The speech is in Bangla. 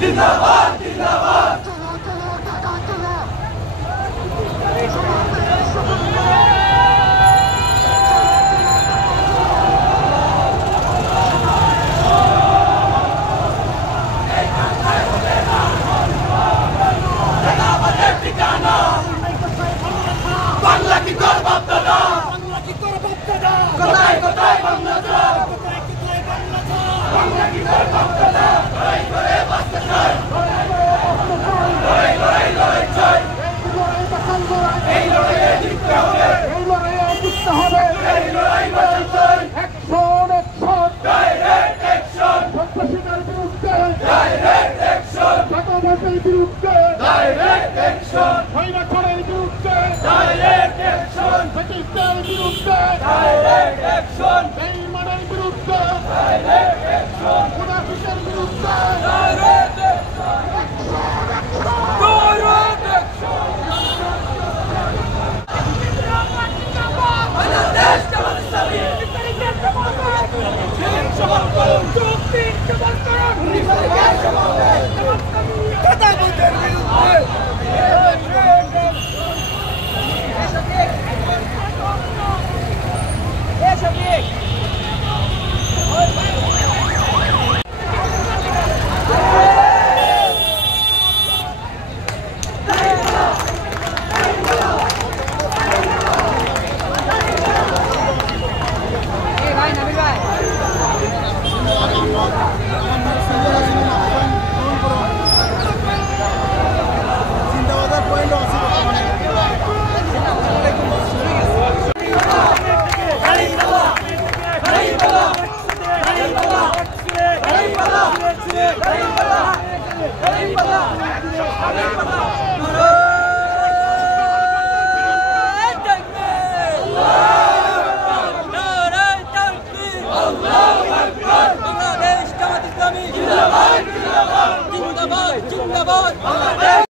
জিন্দাবাদ জিন্দাবাদ বাংলা কি তোর বাপ দাদা কোথায় কোথায় বাংলা চাও বাংলা কি তোর বাপ দাদা লড়াই করে বাঁচতে চাই লড়াই লড়াই লড়াই চাই এই লড়াইয়ে জিততে হবে এই লড়াইয়ে জিততে হবে এই লড়াই বাঁচাই অ্যাকশন ডাইরেক্ট অ্যাকশন সন্ত্রাসীদের বিরুদ্ধে ডাইরেক্ট অ্যাকশন ছাত্রদের বিরুদ্ধে ডাইরেক্ট অ্যাকশন হইরাচরের বিরুদ্ধে ডাইরেক্ট অ্যাকশন ব্রিটিশদের বিরুদ্ধে ডাইরেক্ট অ্যাকশন বেঈমানের বিরুদ্ধে ডাইরেক্ট অ্যাকশন মুনাফিকের বিরুদ্ধে direct action direct action Bangladesh Jamaat Islami সবার করুন চুক্তি সবার করুন কথাবার্তার বিরুদ্ধে